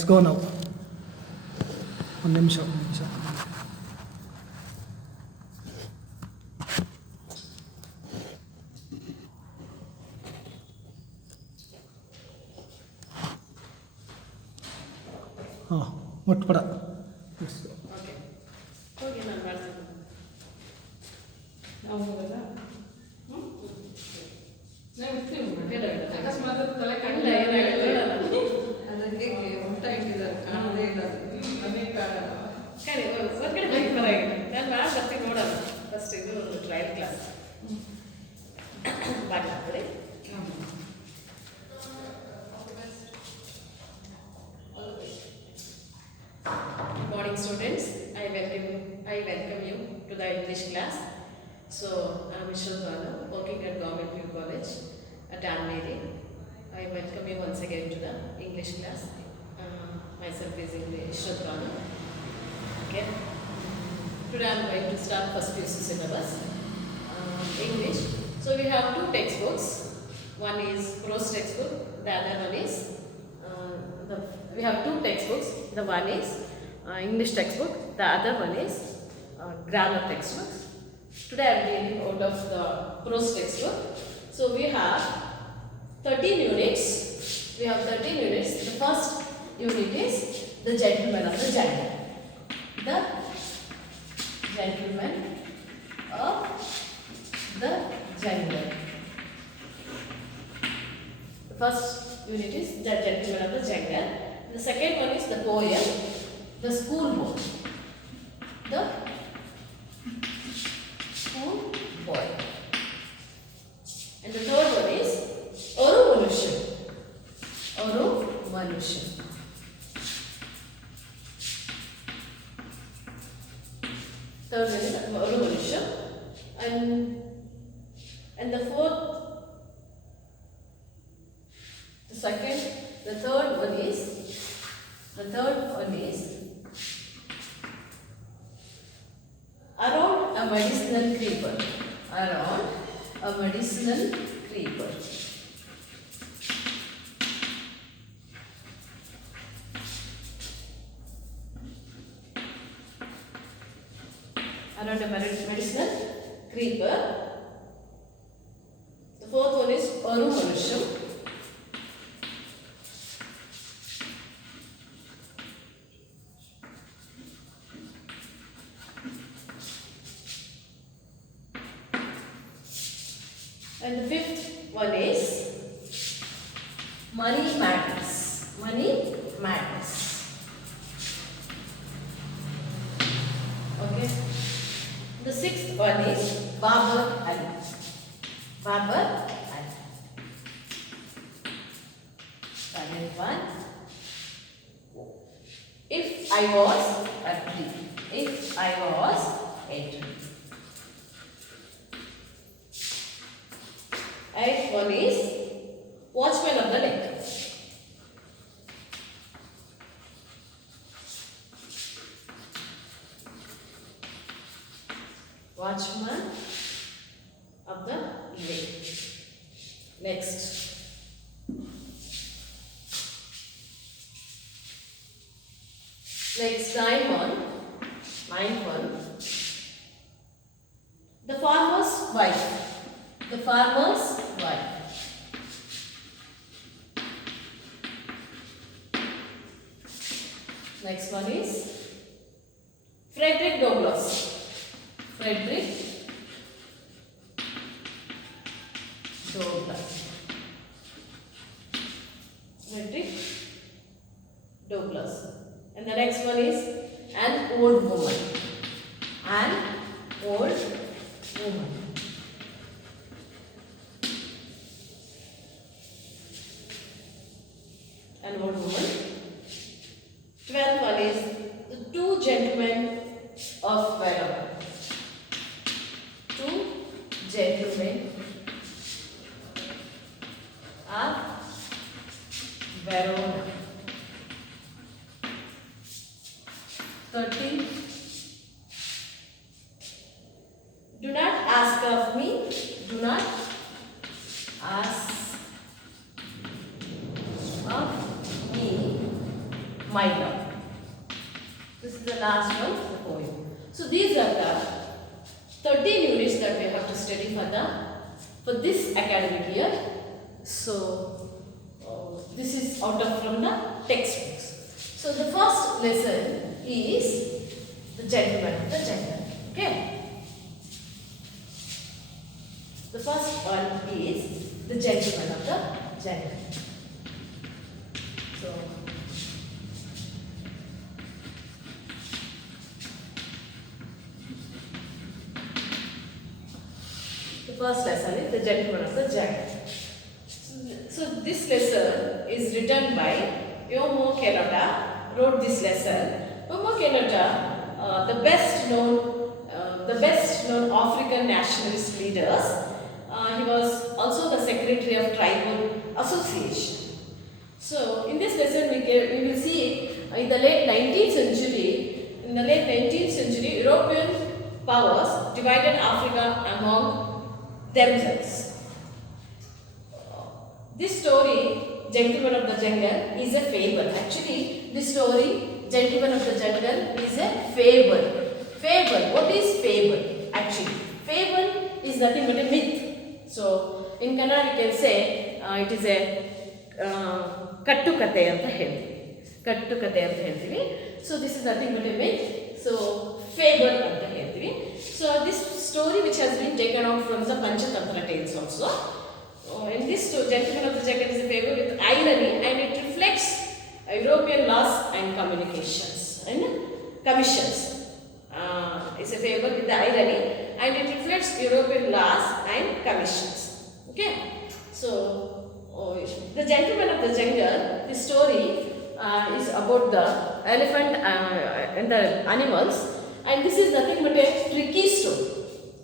let's go now. ಒಂದು ನಿಮಿಷ ಹಾಂ ಮುಟ್ಬೇಡ. ಹೋಗಿ ನಾನು ಮಾಡ್ತೀನಿ. ನಾವು ಹೋಗಲ್ಲ. ಅಕಸ್ಮಾತ್ ತಲೆ ಕಂಡ ಅದಕ್ಕೆ ಊಟ ಇಟ್ಟಿದ್ದಾರೆ ಕಾಣದೇ ಇಲ್ಲ. ಹೊರಗಡೆ ಬಂದು ಪರವಾಗಿಲ್ಲ. ನಾನು ಮಾಡಿ ಬರ್ತೀನಿ ನೋಡೋಣ. ಫಸ್ಟ್ ಇದು ಟ್ರಯಲ್ ಕ್ಲಾಸ್ ಬಾಗಿಲಾಗ್ತದೆ. Good morning, students. I welcome you to the English class. So, I am Ishwara, working at Government View College at Almere. I welcome you once again to the English class. Myself is Ishwara. Okay. Today I am going to start first PUC syllabus, English. So we have two textbooks. One is prose textbook. The other one is we have two textbooks. The one is English textbook. The other one is grammar textbook. Today I am dealing out of the prose textbook. So we have 13 units. We have 13 units. The first unit is the gentleman of the jungle. The gentleman of the jungle. The first unit is the gentleman of the jungle. The second one is the poem, the school boy. The school boy. And the third one is Oru Manusha. Oru Manusha. Third one is Oru Manusha. And the fourth, the second, the third one is around a medicinal creeper. Around a medicinal creeper. Around a medicinal creeper. The fourth one is Oru Manusham. And the fifth one is Money Matters. Money Matters. Okay. The sixth one is Babar Ali. Babar Ali. Seventh one. If I was a tree. If I was a tree. Eighth one is Watchman of the Lake. Watchman of the Lake. Next. Next, ninth one. The farmer's wife. The farmer's wife. Next one is Frederick Douglass. Frederick Douglass. Frederick Douglass. And the next one is an old woman. An old woman. An old woman. 12th one is the two gentlemen of Verona. Two gentlemen of Verona. 13. Do not ask of me. Do not ask of me My Love. This is the last one, the poem. So these are the 13 units that we have to study for this academic year. So this is out of from the textbooks. So the first lesson is the gentleman of the jungle. Okay. The first one is the gentleman of the jungle. So the first lesson is the gentleman of the jungle. So this lesson is written by Jomo Kenyatta. Wrote this lesson. Jomo Kenyatta, the best known African nationalist leaders. He was also the secretary of Tribal Association. So in this lesson we will see in the late 19th century, European powers divided Africa among themselves. This story, Gentleman of the Jungle, is a fable. Actually, this story, Gentleman of the Jungle, is a fable. Fable. What is fable? Actually, fable is nothing but a myth. So, in Kannada we can say it is a kattu kate anta heltivi. Kattu kate anta heltivi. So, this is nothing but a myth. So, fable anta heltivi. So, this story which has been taken out from the Panchatantra tales also. In this Gentleman of the Jungle is a fable with irony, and it reflects European laws and communications and commissions. It's a fable with the irony, and it reflects European laws and commissions. Okay, so the Gentleman of the Jungle, this story is about the elephant and the animals, and this is nothing but a tricky story.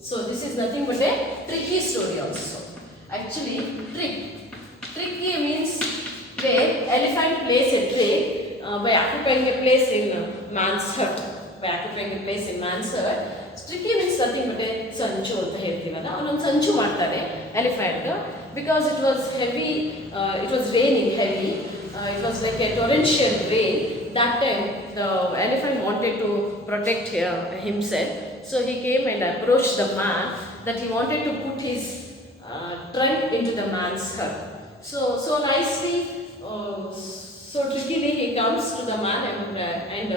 So this is nothing but a tricky story also. Actually, tricky means where elephant plays a trick by occupying a place in man's hut. Tricky means nothing but a sanchu anta heltivalla. Avanu sanchu ಮಾಡ್ತಾರೆ elephant because it was heavy, it was raining heavy, it was like a torrential rain. That time the elephant wanted to protect himself, so he came and approached the man that he wanted to put his trunk into the man's hut. So nicely, so trickily he comes to the man and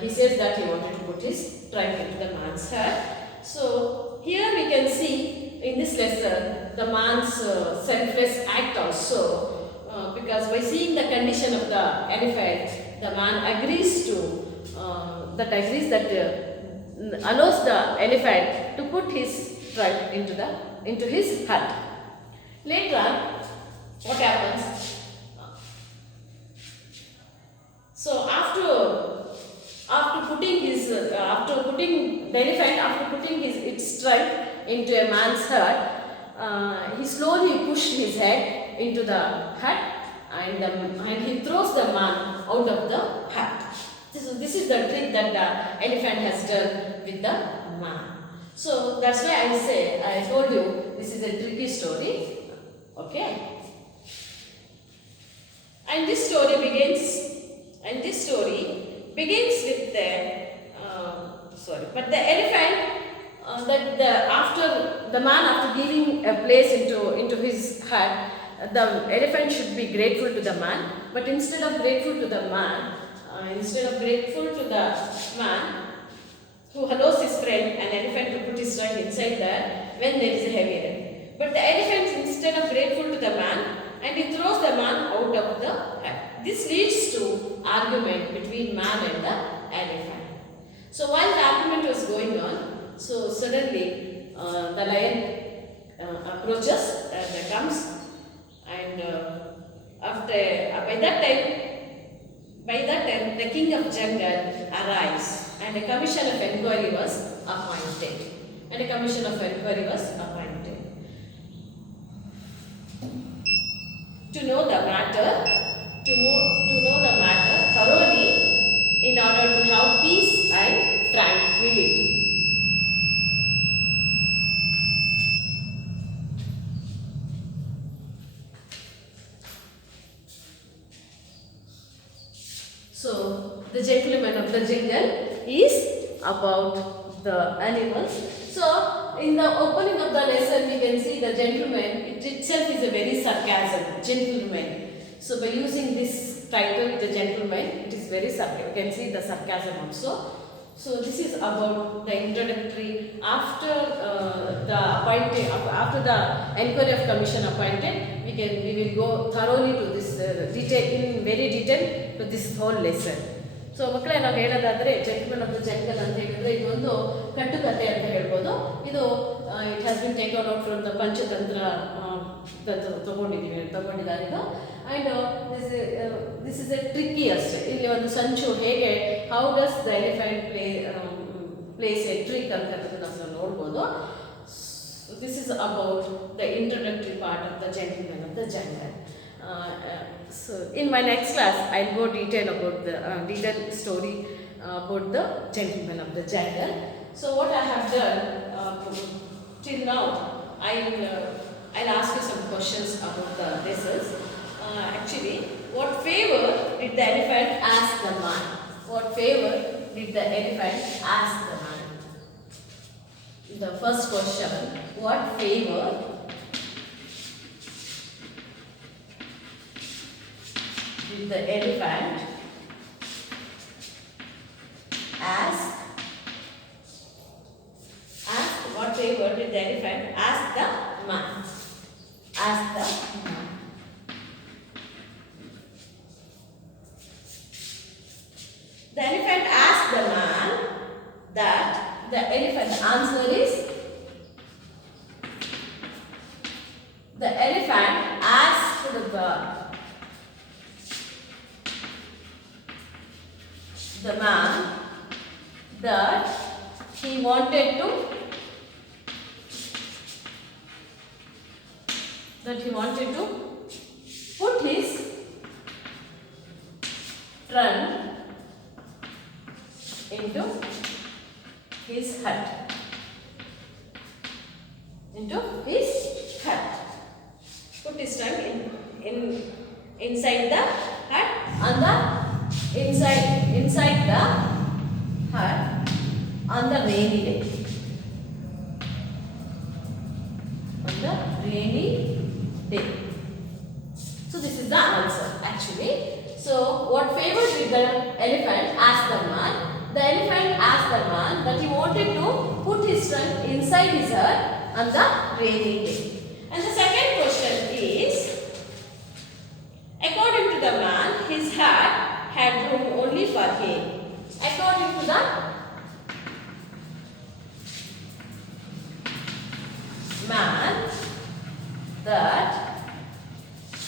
he says that he wanted to put his trunk into the man's hut. So here we can see in this lesson the man's selfless act also, because by seeing the condition of the elephant, the man agrees that allows the elephant to put his trunk into his hut. Later, what happens? So after putting its trunk into a man's hut, he slowly pushed his head into the hut, and he throws the man out of the hut. This is the trick that the elephant has done with the man. So that's why I told you this is a tricky story. Okay. And this story begins with the elephant after giving a place into his hut, the elephant should be grateful to the man, but instead of grateful to the man who allows his friend, an elephant, to put his trunk inside there when there is a heavy rain. But the elephant, instead of grateful to the man, and he throws the man out of the hut. This leads to argument between man and the elephant. So while the argument was going on, so suddenly the lion approaches and comes, and by that time the king of jungle arrives, and a commission of inquiry was appointed. To know the matter thoroughly in order to have peace and tranquility. So the gentleman of the jungle is about the animals. So in the opening of the lesson we can see the gentleman, it itself is a very sarcasm, gentleman. So by using this title, the gentleman, it is very sarcasm. You can see the sarcasm also. So this is about the introductory. After after the enquiry of commission appointed, we will go thoroughly to this detail, in very detail to this whole lesson. So ಮಕ್ಕಳೇ, ನಾವು ಹೇಳೋದಾದರೆ gentleman of the jungle ಅಂತ ಹೇಳಿದ್ರೆ ಇದೊಂದು ಕಟ್ಟುಕತೆ ಅಂತ ಹೇಳ್ಬೋದು. ಇದು it has been taken out from the Panchatantra ತಗೊಂಡಿದ್ದಾರೆ ಇದು. And this is A tricky ಅಷ್ಟೇ. ಇಲ್ಲಿ ಒಂದು ಸಂಚು ಹೇಗೆ, how does the elephant place A trick ಅಂತಕ್ಕಂಥದ್ದು ನಾವು ನೋಡ್ಬೋದು. This is about the introductory part of the gentleman of the jungle. So in my next class I'll go detail about the detailed story about the gentleman of the jungle. So what I have done till now, I'll ask you some questions about the lessons. Actually, what favor did the elephant ask the man? What favor did the elephant ask the man? The first question, what favor did the elephant ask? What favor did the elephant ask the man? Ask the man. The elephant asked the man that the elephant, the answer is the elephant asked the man that he wanted to put his trunk into his hut. Put his trunk inside the hut, and the inside the hut on the rainy day. So this is the answer actually. So what favor did the elephant ask the man? The elephant asked the man that he wanted to put his trunk inside his hut on the rainy day. And the second question is, according to the man, his hut had room only for him. According to the man, that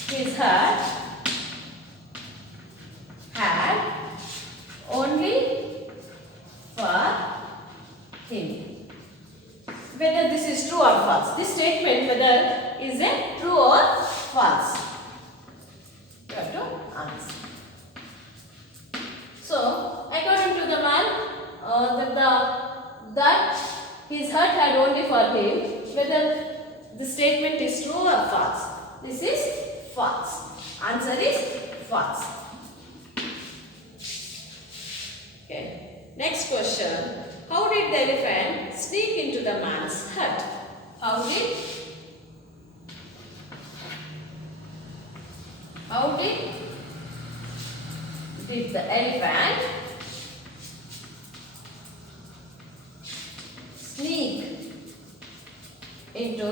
his hut had only for him. Whether this is true or false. This statement, whether is it true or false, you have to answer. So, according to the man, that his hut had only for him, whether the statement is true or false. This is false. Answer is false. Okay. Next question. How did the elephant sneak into the man's hut? How did the elephant sneak into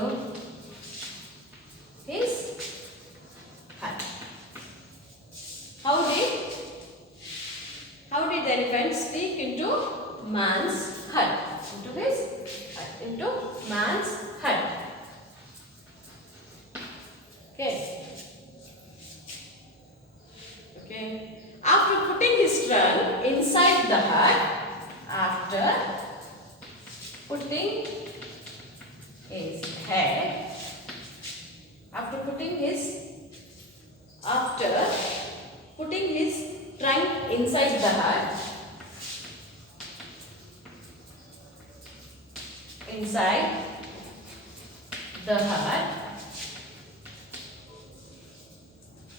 his hut? How did the elephant sneak into man's hut? Into man's hut. Okay. After putting his trunk inside the hut, after putting his trunk inside the hut,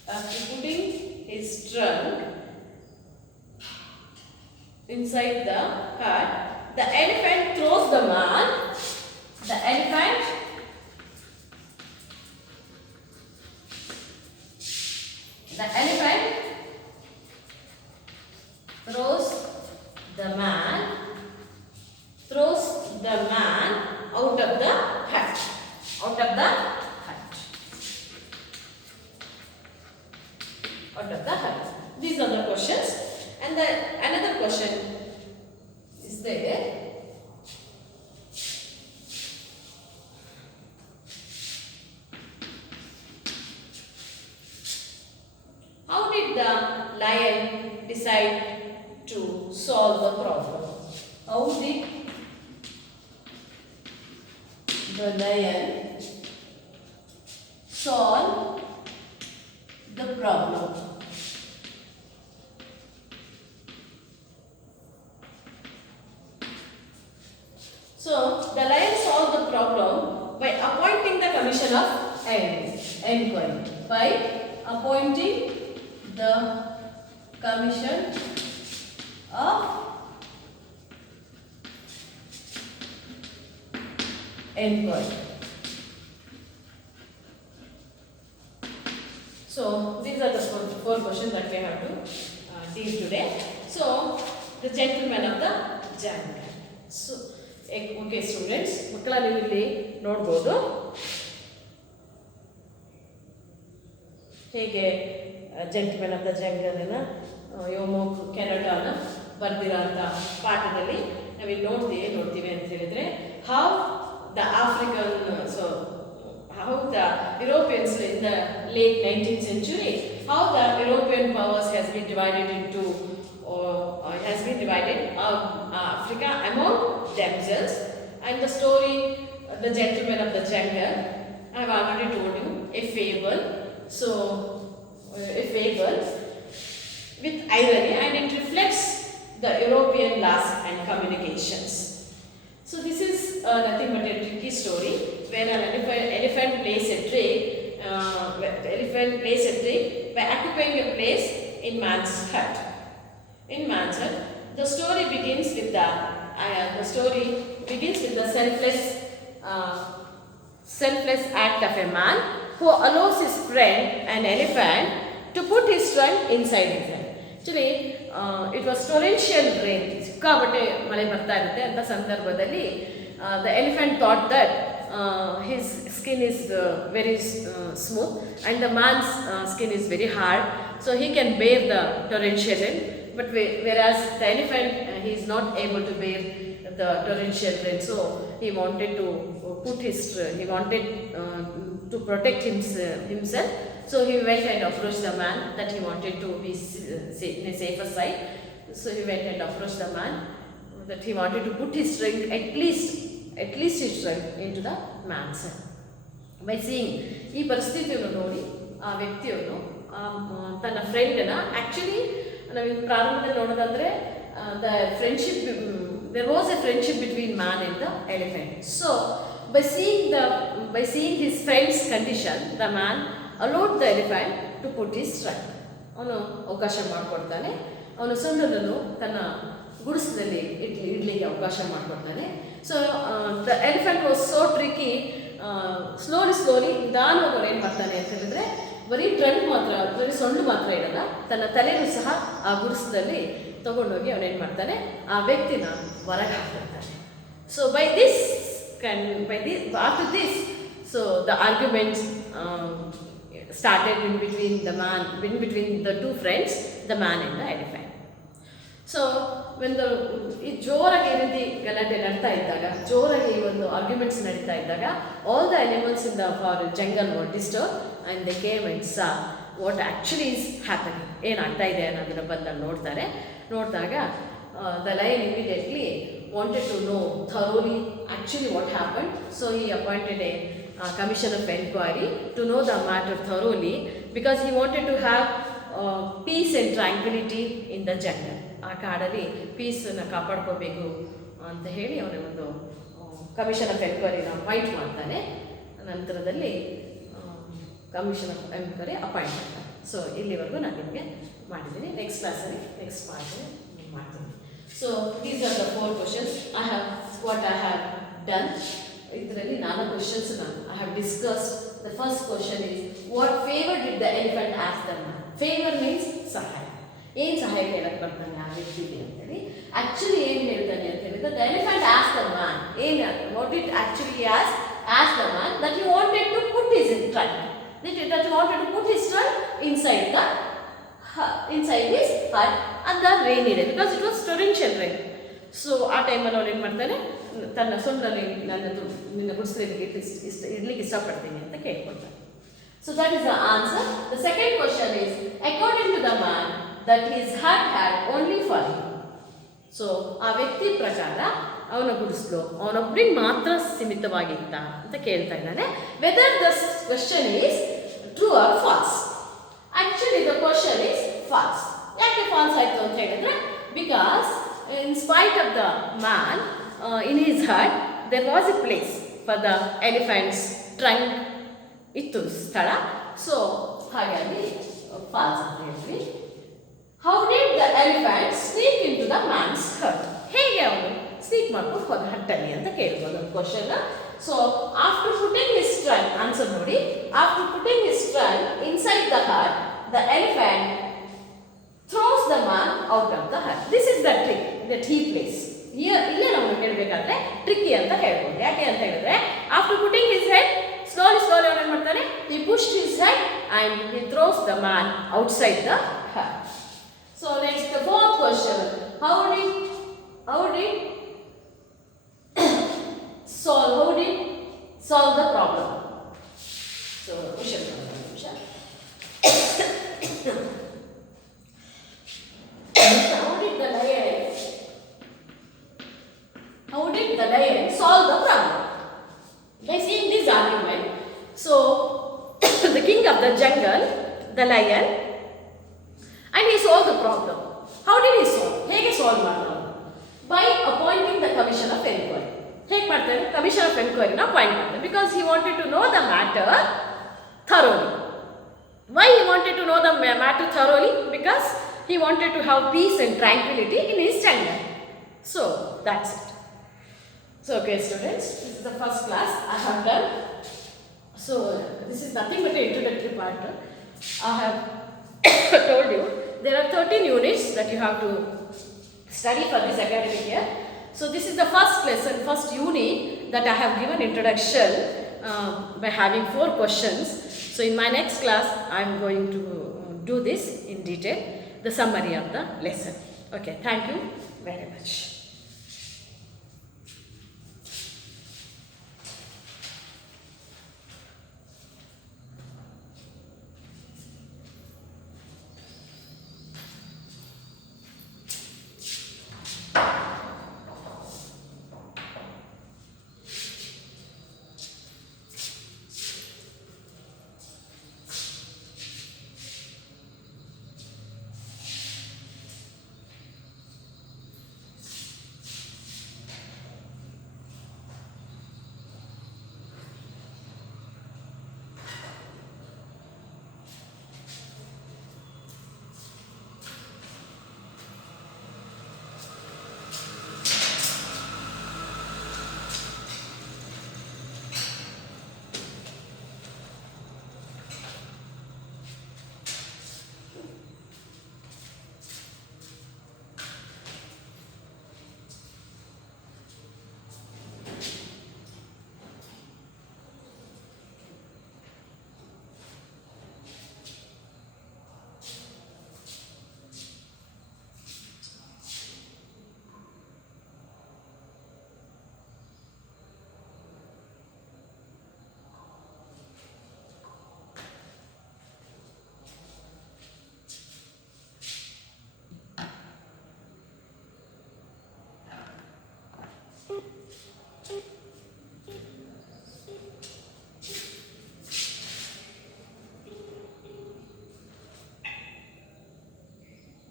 after putting his trunk inside the hut, the elephant throws the man. The elephant throws the man out of the hut. Out of the hut. These are the questions. And another question is there. How did the lion decide to solve the problem? How did the lion solve the problem? So, the lion solved the problem by appointing the commission of inquiry. By appointing the commission of inquiry. So, these are the four questions that we have to deal today. So, the gentleman of the jungle. So, okay students, ಮಕ್ಕಳ ನೀವು ಇಲ್ಲಿ ನೋಡ್ಬೋದು ಹೇಗೆ gentleman of the ಜಂಗಲ್ನ ಯೋಮೋ ಕೆನಡಾನ ಬರೆದಿರೋಂಥ ಪಾಠದಲ್ಲಿ ನಾವಿಲ್ಲಿ ನೋಡ್ತೀವಿ ಅಂತ ಹೇಳಿದರೆ how the African how the Europeans in the late 19th century, how the European powers has been divided into Africa among themselves, and the story the gentleman of the jungle, I have already told you a fable. So a fable with irony, and it reflects the European laws and communications. So this is nothing but a tricky story where an elephant plays a trick. The elephant plays a trick by occupying a place in man's hut. In man's hut, the story begins with the selfless act of a man who allows his friend, an elephant, to put his trunk inside his head. Actually, it was torrential rain. ಸಿಕ್ಕಾಪಟ್ಟೆ ಮಳೆ ಬರ್ತಾ ಇರುತ್ತೆ ಅಂತ ಸಂದರ್ಭದಲ್ಲಿ the elephant thought that his skin is very smooth and the man's skin is very hard, so he can bear the torrential rain. But whereas the elephant he is not able to bear the torrential rain, so he wanted to protect himself. So he went and approached the man that he wanted to be in a safer side. So he went and approached the man that he wanted to put his trunk, at least his trunk, into the man's head. By seeing ಈ ಪರಿಸ್ಥಿತಿಯನ್ನು ನೋಡಿ ಆ ವ್ಯಕ್ತಿಯನ್ನು ತನ್ನ ಫ್ರೆಂಡನ್ನ actually ನಾವು ಪ್ರಾರಂಭದಲ್ಲಿ ನೋಡೋದಾದರೆ there was a friendship between man and the elephant. So by seeing his friend's condition, the man allowed the elephant to put his trunk. ಅವನು ಅವಕಾಶ ಮಾಡಿಕೊಡ್ತಾನೆ. ಅವನು ಸೊಂಡಲನ್ನು ತನ್ನ ಗುಡಿಸಲಲ್ಲಿ ಇಡ್ಲಿಕ್ಕೆ ಅವಕಾಶ ಮಾಡಿಕೊಡ್ತಾನೆ. So the elephant was so tricky. Slowly ನಿಧಾನವಾಗಿ ಏನು ಮಾಡ್ತಾನೆ ಅಂತ ಹೇಳಿದ್ರೆ ಬರೀ ಸೊಂಡು ಮಾತ್ರ ಇಡಲ್ಲ, ತನ್ನ ತಲೆನೂ ಸಹ ಆ ಗುಡಿಸದಲ್ಲಿ ತಗೊಂಡೋಗಿ ಅವನೇನು ಮಾಡ್ತಾನೆ, ಆ ವ್ಯಕ್ತಿನ ಹೊರಗೆ ಹಾಕ್ಬಿಡ್ತಾನೆ. So after this, so the arguments started in between the two friends, the man and the elephant. So when ಈ ಜೋರಾಗಿ ಈ ರೀತಿ ಗಲಾಟೆ ನಡೀತಾ ಇದ್ದಾಗ, ಜೋರಾಗಿ ಈ ಒಂದು ಆರ್ಗ್ಯುಮೆಂಟ್ಸ್ ನಡೀತಾ ಇದ್ದಾಗ, all the animals in the jungle were disturbed and they came and saw what actually is happening. ಏನಾಗ್ತಾ ಇದೆ ಅನ್ನೋದನ್ನ ಬಂದು ನೋಡಿದಾಗ the lion immediately wanted to know thoroughly actually what happened. So he appointed a commission of inquiry to know the matter thoroughly, because he wanted to have peace and tranquility in the jungle. ಆ ಕಾಡಲ್ಲಿ ಪೀಸನ್ನು ಕಾಪಾಡ್ಕೋಬೇಕು ಅಂತ ಹೇಳಿ ಅವನ ಒಂದು commission of ಎನ್ಕ್ವೈರಿನ appoint ಮಾಡ್ತಾನೆ. ನಂತರದಲ್ಲಿ commission of enquiry appoint ಮಾಡ್ತಾನೆ. So ಇಲ್ಲಿವರೆಗೂ ನಾನು ನಿಮಗೆ ಮಾಡಿದ್ದೀನಿ. ನೆಕ್ಸ್ಟ್ ಕ್ಲಾಸಲ್ಲಿ ನೆಕ್ಸ್ಟ್ ಮಾಡ್ತೀನಿ. So these are the 4 questions. What I have done. ಇದರಲ್ಲಿ 4 questions I have discussed. The first question is, what favor did the elephant ask the man? Favor means ಸಹಾಯ. ಏನು ಸಹಾಯ ಕೇಳಕ್ಕೆ ಬರ್ತಾನೆ ಆ ವ್ಯಕ್ತಿಗೆ ಅಂತೇಳಿ. ಆಕ್ಚುಲಿ ಏನು ಹೇಳ್ತಾನೆ ಅಂತ ಹೇಳಿದ್ರೆ, the elephant asked the man. What it actually asked the man that he wanted to put his trunk. That he wanted to put his trunk inside his hut and the rainy day, because it was torrential rain. So ಆ ಟೈಮಲ್ಲಿ ಅವ್ರು ಏನು ಮಾಡ್ತಾನೆ, ತನ್ನ ಸೊಂಟದಲ್ಲಿ ನಿನ್ನ ಗುಡಿಸಲಿಕ್ಕೆ ಇಡ್ಲಿಕ್ಕೆ ಇಷ್ಟಪಡ್ತೀನಿ ಅಂತ ಕೇಳ್ಕೊಳ್ತಾನೆ. So that is the answer. The second question is, according to the man that his hut had only for him. So ಆ ವ್ಯಕ್ತಿ ಪ್ರಕಾರ ಅವನ ಗುಡಿಸಲು ಅವನೊಬ್ಬರಿಗೆ ಮಾತ್ರ ಸೀಮಿತವಾಗಿತ್ತ ಅಂತ ಕೇಳ್ತಾ ಇದ್ದಾನೆ. Whether the question is true or false. Actually the question is false. ಯಾಕೆ ಫಾಲ್ಸ್ ಆಯಿತು ಅಂತ ಹೇಳಿದ್ರೆ, because in spite of the man in his hut, there was a place for the elephant's trunk. Ittu sthala. So ಹಾಗಾಗಿ falls ಅಂತ ಹೇಳ್ತೀವಿ. How did the elephant sneak into the man's hut? ಹೇಗೆ ಅವನು sneak ಮಾಡ್ಕೊಂಡು ಹೋದ ಹಟ್ಟಲ್ಲಿ ಅಂತ ಕೇಳ್ಬೋದು question. So after putting his trunk, answer ನೋಡಿ, after putting his trunk inside the hut, the elephant throws the man out of the hut. This is the trick that he plays. ಇಲ್ಲೇ ನಾವು ಕೇಳಬೇಕಾದ್ರೆ tricky ಅಂತ ಹೇಳ್ಬೋದು. ಯಾಕೆ ಅಂತ ಹೇಳಿದ್ರೆ, after putting his head, slowly ಅವನು ಏನು ಮಾಡ್ತಾನೆ, he pushed his head and he throws the man outside the hut. So next, the fourth question, how did solve the problem? So we should How did the lion solve the problem? By seeing this argument, so the king of the jungle, the lion, and he solved the problem. How did he solve? ಹೇಗೆ solve ಮಾಡ್ತಾನೆ? By appointing the commission of enquiry. ಹೇಗೆ ಮಾಡ್ತಾನೆ? Commission of enquiry ನ appoint ಮಾಡ್ತಾನೆ. Because he wanted to know the matter thoroughly. Why he wanted to know the matter thoroughly? Because he wanted to have peace and tranquility in his jungle. So that's it. So okay students, this is the first class I have done. So this is nothing but an introductory part. I have told you there are 13 units that you have to study for this academic year. So this is the first lesson, first unit that I have given introduction by having 4 questions. So in my next class I am going to do this in detail, the summary of the lesson. Okay, thank you very much.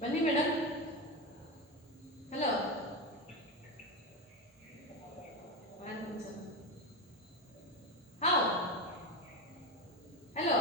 ಬನ್ನಿ madam. Hello, ಹಾಂ, hello,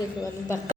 చెప్పేవాళ్ళు భర్త